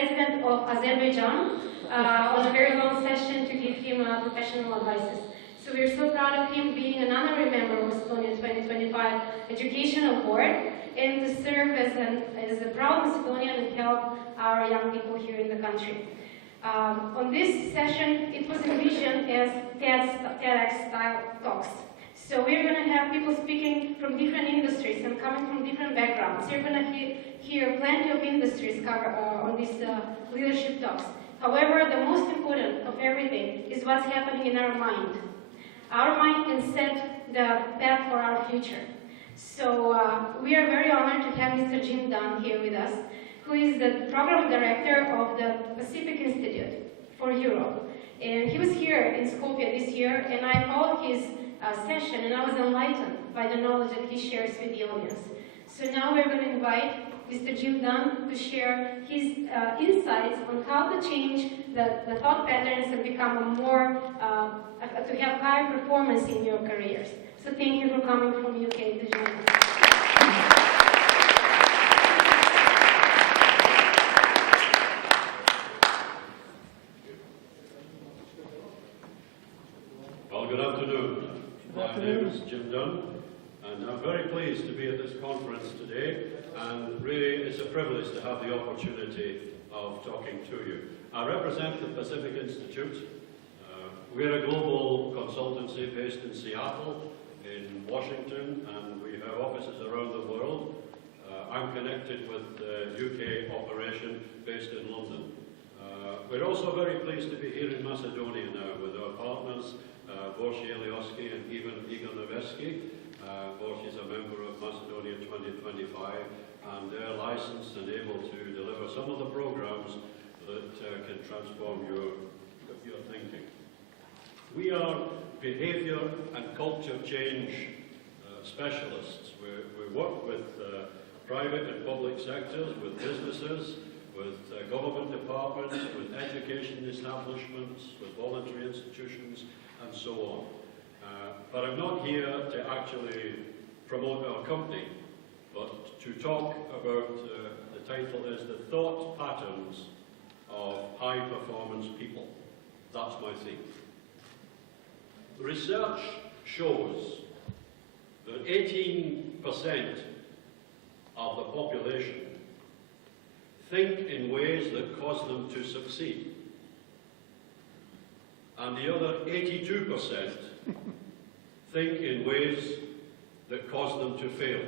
President of Azerbaijan on a very long session to give him professional advices. So we're so proud of him being an honorary member of Macedonia 2025 Educational Board and to serve as a proud Macedonian and help our young people here in the country. On this session, it was envisioned as TEDx-style talks. So we're going to have people speaking from different industries and coming from different backgrounds. You're going to hear plenty of industries covered on these leadership talks. However, the most important of everything is what's happening in our mind. Our mind can set the path for our future. So we are very honored to have Mr. Jim Dunn here with us, who is the program director of the Pacific Institute for Europe. And he was here in Skopje this year, and I followed his session, and I was enlightened by the knowledge that he shares with the audience. So now we're going to invite Mr. Jim Dunn to share his insights on how to change the thought patterns and become a more, to have high performance in your careers. So thank you for coming from UK to join us. Well, good afternoon. My name is Jim Dunn, and I'm very pleased to be at this conference today, and really it's a privilege to have the opportunity of talking to you. I represent the Pacific Institute. We're a global consultancy based in Seattle, in Washington, and we have offices around the world. I'm connected with the UK operation based in London. We're also very pleased to be here in Macedonia now with our partners, Borsi Elioski and Igor Neveski. Borsi is a member of Macedonia 2025, and they're licensed and able to deliver some of the programs that can transform your thinking. We are behaviour and culture change specialists. We work with private and public sectors, with businesses, with government departments, with education establishments, with voluntary institutions, and so on. But I'm not here to actually promote our company, but to talk about, the title is The Thought Patterns of High Performance People. That's my theme. Research shows that 18% of the population think in ways that cause them to succeed, and the other 82% think in ways that cause them to fail.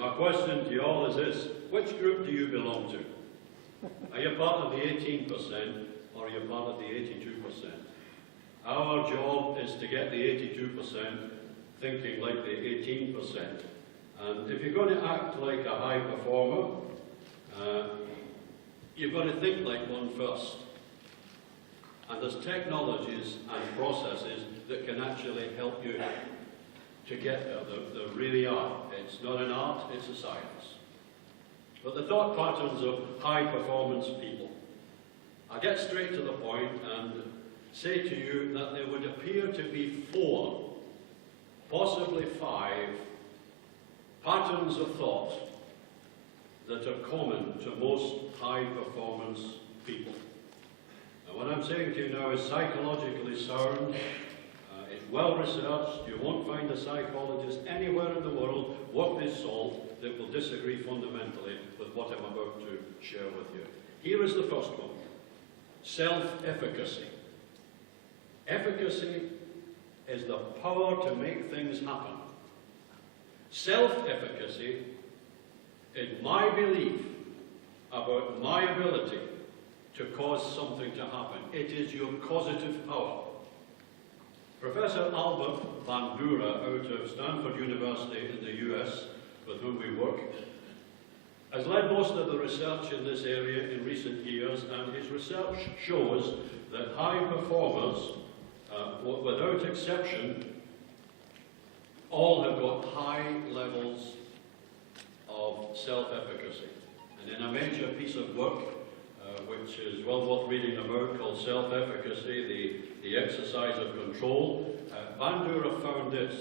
My question to you all is this: which group do you belong to? Are you part of the 18% or are you part of the 82%? Our job is to get the 82% thinking like the 18%. And if you're going to act like a high performer, you've got to think like one first. And there's technologies and processes that can actually help you to get there. There really are. It's not an art, it's a science. But the thought patterns of high performance people. I'll get straight to the point and say to you that there would appear to be 4, possibly 5, patterns of thought that are common to most high performance people. Now, what I'm saying to you now is psychologically sound, it's well researched. You won't find a psychologist anywhere in the world worth his salt that will disagree fundamentally with what I'm about to share with you. Here is the first one: self-efficacy. Efficacy is the power to make things happen. Self-efficacy is my belief about my ability to cause something to happen. It is your causative power. Professor Albert Bandura out of Stanford University in the US, with whom we work, has led most of the research in this area in recent years, and his research shows that high performers, without exception, all have got high levels of self-efficacy. And in a major piece of work, which is well worth reading about, called Self-Efficacy, the Exercise of Control, Bandura found this.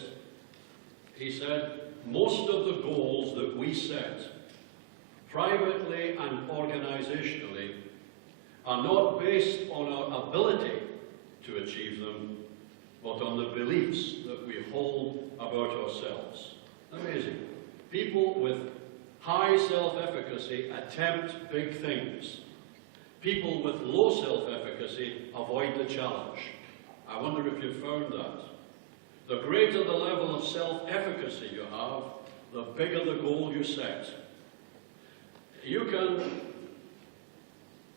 He said, most of the goals that we set, privately and organizationally, are not based on our ability to achieve them, but on the beliefs that we hold about ourselves. Amazing. People with high self-efficacy attempt big things. People with low self-efficacy avoid the challenge. I wonder if you've found that. The greater the level of self-efficacy you have, the bigger the goal you set. You can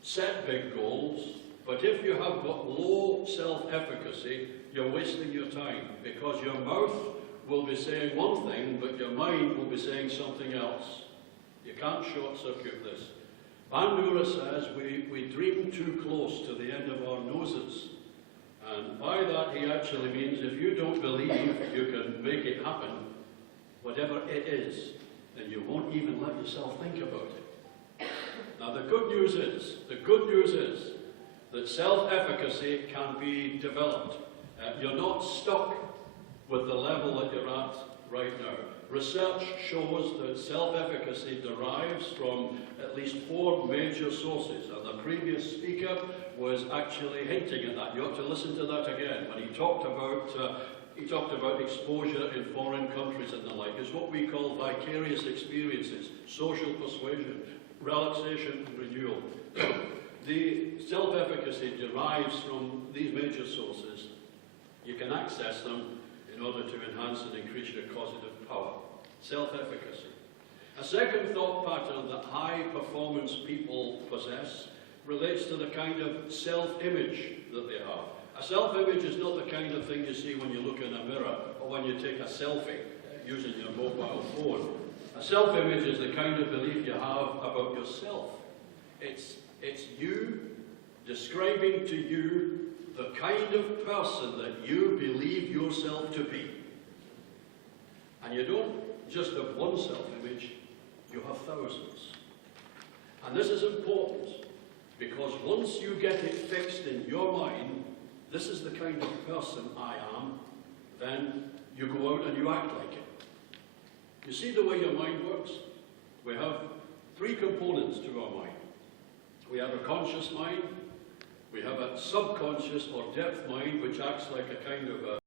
set big goals, but if you have got low self-efficacy, you're wasting your time, because your mouth will be saying one thing, but your mind will be saying something else. You can't short-circuit this. Bandura says we dream too close to the end of our noses. And by that he actually means if you don't believe you can make it happen, whatever it is, then you won't even let yourself think about it. Now the good news is that self-efficacy can be developed. You're not stuck with the level that you're at right now. Research shows that self-efficacy derives from at least 4 major sources, and the previous speaker was actually hinting at that. You ought to listen to that again. When he talked about exposure in foreign countries and the like. It's what we call vicarious experiences, social persuasion, relaxation, and renewal. The self-efficacy derives from these major sources. You can access them in order to enhance and increase your causative power. Self-efficacy. A second thought pattern that high-performance people possess relates to the kind of self-image that they have. A self-image is not the kind of thing you see when you look in a mirror or when you take a selfie using your mobile phone. A self-image is the kind of belief you have about yourself. It's you describing to you the kind of person that you believe yourself to be. And you don't just have one self-image, you have thousands. And this is important, because once you get it fixed in your mind, this is the kind of person I am, then you go out and you act like it. You see the way your mind works? We have 3 components to our mind. We have a conscious mind, we have a subconscious or depth mind, which acts like a kind of a